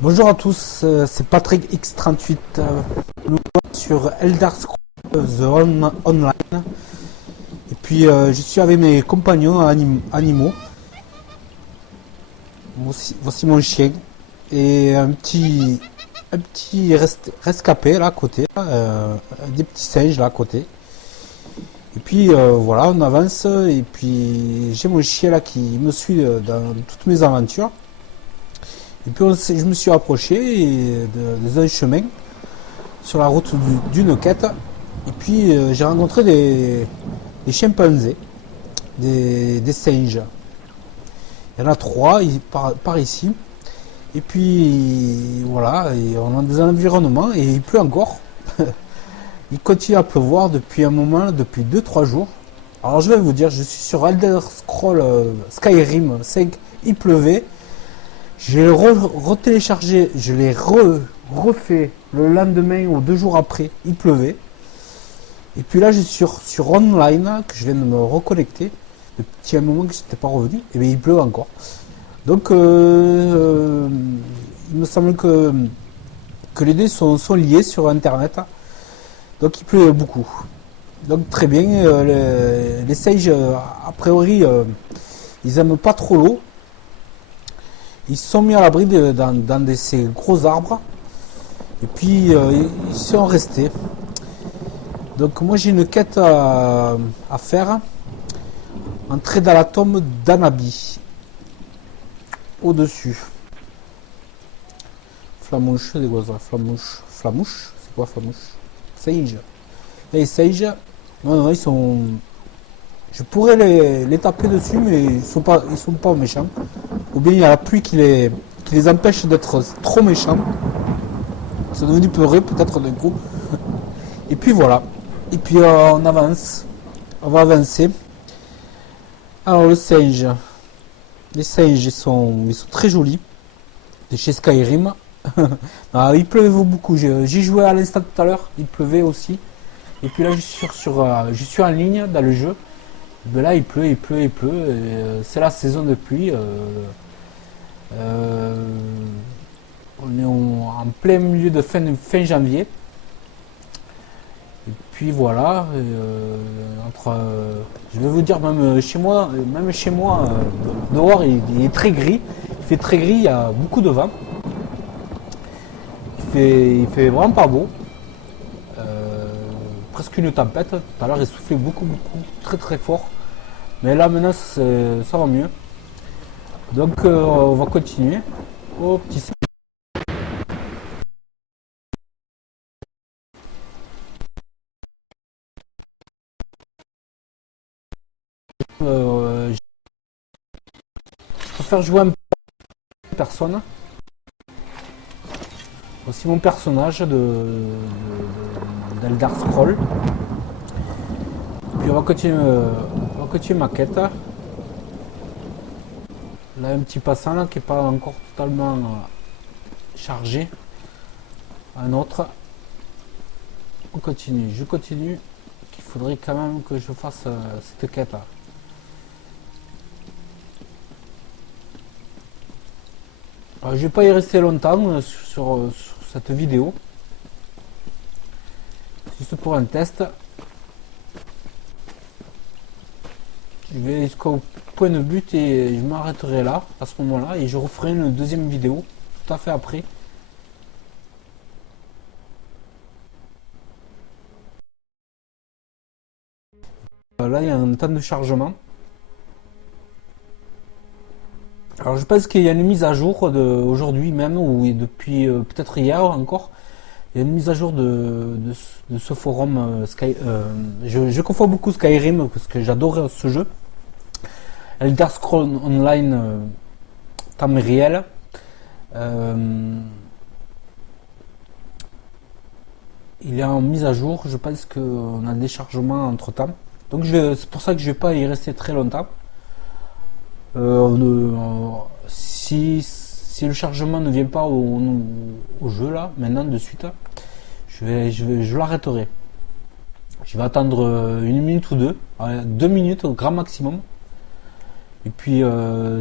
Bonjour à tous, c'est Patrick X38. Nous sommes sur Elder Scrolls Online. Et puis je suis avec mes compagnons animaux. Voici mon chien. Et un petit rescapé là à côté. Des petits singes là à côté. Et puis voilà, on avance. Et puis j'ai mon chien là qui me suit dans toutes mes aventures. Et puis je me suis approché de un chemin sur la route d'une quête. Et puis j'ai rencontré des chimpanzés, des singes. Il y en a trois par ici. Et puis voilà, et on a des environnements et il pleut encore. Il continue à pleuvoir depuis un moment, depuis 2-3 jours. Alors je vais vous dire, je suis sur Elder Scrolls Skyrim 5, il pleuvait. Je l'ai retéléchargé, je l'ai refait le lendemain ou 2 jours après, il pleuvait. Et puis là, je suis sur online, que je viens de me reconnecter. Depuis un moment que je n'étais pas revenu, et bien il pleut encore. Donc, il me semble que les deux sont liés sur internet. Donc, il pleut beaucoup. Donc, très bien. Les sages, a priori, ils n'aiment pas trop l'eau. Ils se sont mis à l'abri dans ces gros arbres. Et puis, ils sont restés. Donc, moi, j'ai une quête à faire. Entrer dans la tombe d'Anabi. Au-dessus. Flamouche, c'est quoi ça? Flamouche. Flamouche? C'est quoi flamouche? Sage. Les sages. Non, ils sont. Je pourrais les taper dessus, mais ils sont pas méchants. Ou bien il y a la pluie qui les empêche d'être trop méchants. Ça devenu peureux peut-être d'un coup. Et puis voilà. Et puis on avance. On va avancer. Alors le singe. Les singes ils sont très jolis. De chez Skyrim. Alors, il pleuvait beaucoup. J'y jouais à l'instant tout à l'heure. Il pleuvait aussi. Et puis là je suis en ligne dans le jeu. Ben là il pleut. C'est la saison de pluie. On est en plein milieu de fin janvier. Et puis voilà. Je vais vous dire, même chez moi, dehors il est très gris. Il fait très gris, il y a beaucoup de vent. Il fait vraiment pas beau. Presque une tempête. Tout à l'heure il soufflait beaucoup, très fort. Mais là maintenant ça va mieux. Donc on va continuer. Oh petit. Je préfère jouer un personne. Voici mon personnage d'Elder Scroll. Puis on va continuer ma quête. Là un petit passant là, qui n'est pas encore totalement chargé. Un autre. On continue. Je continue. Il faudrait quand même que je fasse cette quête là. Alors, je vais pas y rester longtemps sur cette vidéo. Juste pour un test. Je vais jusqu'au point de but et je m'arrêterai là, à ce moment-là, et je referai une deuxième vidéo tout à fait après. Là, il y a un temps de chargement. Alors, je pense qu'il y a une mise à jour aujourd'hui même, ou depuis peut-être hier encore. Il y a une mise à jour de ce forum Sky. Je confonds beaucoup Skyrim parce que j'adore ce jeu. Elder Scrolls Online temps réel. Il est en mise à jour. Je pense qu'on a des chargements entre temps. Donc c'est pour ça que je vais pas y rester très longtemps. Si le chargement ne vient pas au jeu là, maintenant de suite, je l'arrêterai. Je vais attendre 1 minute ou 2 minutes au grand maximum. Et puis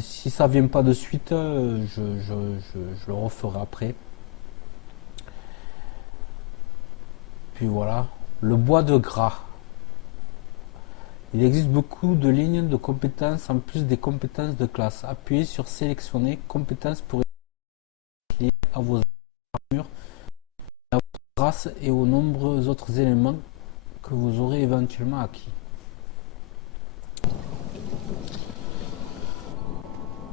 si ça vient pas de suite, je le referai après. Puis voilà, le bois de gras. Il existe beaucoup de lignes de compétences en plus des compétences de classe. Appuyez sur sélectionner compétences pour être lié à vos armures, à votre race et aux nombreux autres éléments que vous aurez éventuellement acquis.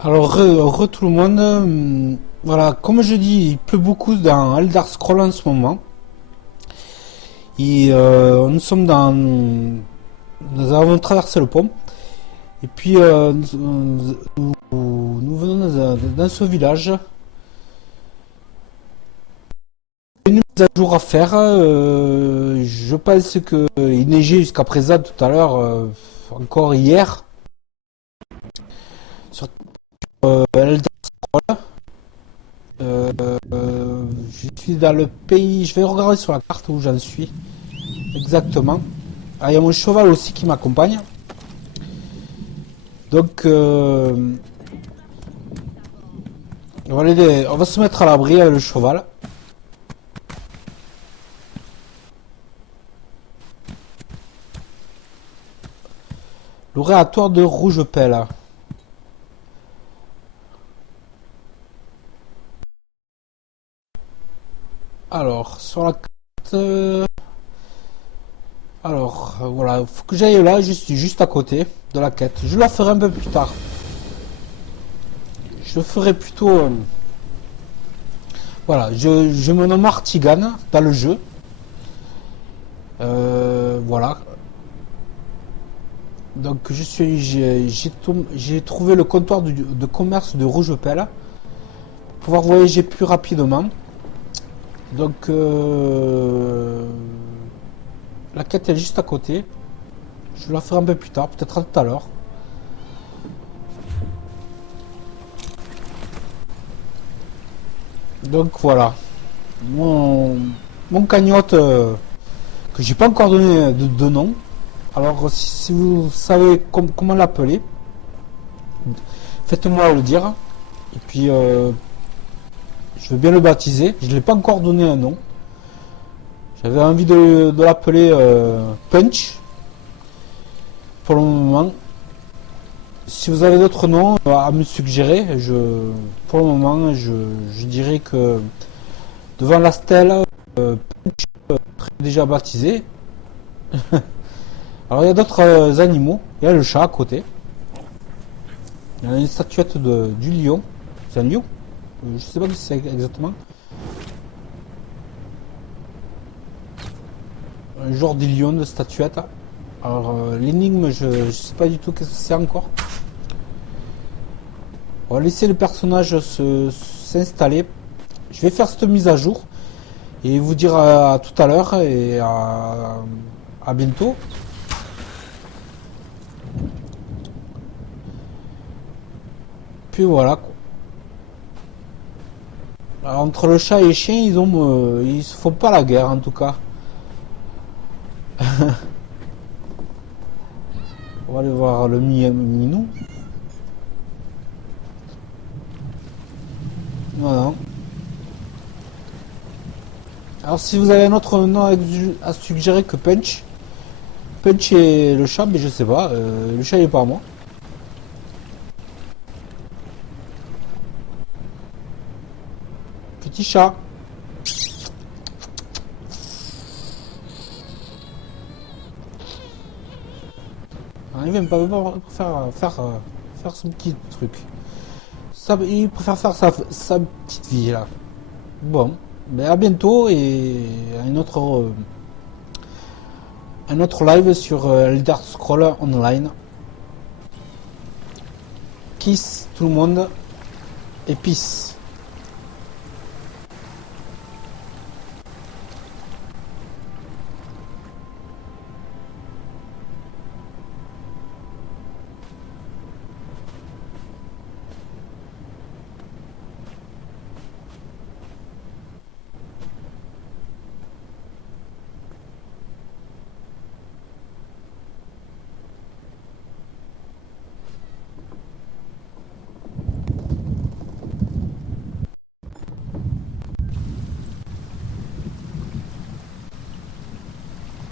Alors, tout le monde, voilà, comme je dis, il pleut beaucoup dans Elder Scrolls en ce moment. Et nous sommes nous avons traversé le pont. Et puis, nous venons dans ce village. Une mise à jour à faire. Je pense qu'il neigeait jusqu'à présent tout à l'heure, encore hier. Sur Elder Scrolls. Je suis dans le pays. Je vais regarder sur la carte où j'en suis. Exactement. Ah, il y a mon cheval aussi qui m'accompagne. Donc, on va se mettre à l'abri avec le cheval. L'oratoire de Rougepelle. Alors, sur la carte... Alors, voilà, il faut que j'aille là, je suis juste à côté de la quête. Je la ferai un peu plus tard. Je ferai plutôt... voilà, je me nomme Artigan dans le jeu. Voilà. Donc, j'ai trouvé le comptoir de commerce de Rougepelle pour pouvoir voyager plus rapidement. Donc, la quête est juste à côté. Je la ferai un peu plus tard, peut-être tout à l'heure. Donc voilà. Mon cagnotte que j'ai pas encore donné de nom. Alors si vous savez comment l'appeler, faites-moi le dire. Et puis je veux bien le baptiser. Je ne l'ai pas encore donné un nom. J'avais envie de l'appeler Punch. Pour le moment. Si vous avez d'autres noms à me suggérer, pour le moment, je dirais que devant la stèle, Punch est déjà baptisé. Alors il y a d'autres animaux. Il y a le chat à côté. Il y a une statuette du lion. C'est un lion. Je sais pas ce que c'est exactement. Un genre de lion de statuette. Alors l'énigme, je sais pas du tout qu'est-ce que c'est encore. On va laisser le personnage s'installer. Je vais faire cette mise à jour et vous dire à tout à l'heure et à bientôt. Puis voilà. Alors, entre le chat et les chiens, ils se font pas la guerre en tout cas. On va aller voir le minou. Voilà. Alors si vous avez un autre nom à suggérer que Punch. Punch et le chat, mais je sais pas. Le chat il est pas à moi. Petit chat. Ah, il vient pas faire son petit truc. Il préfère faire sa petite vie là. Bon, mais à bientôt et à un autre live sur Elder Scrolls Online. Kiss tout le monde et peace.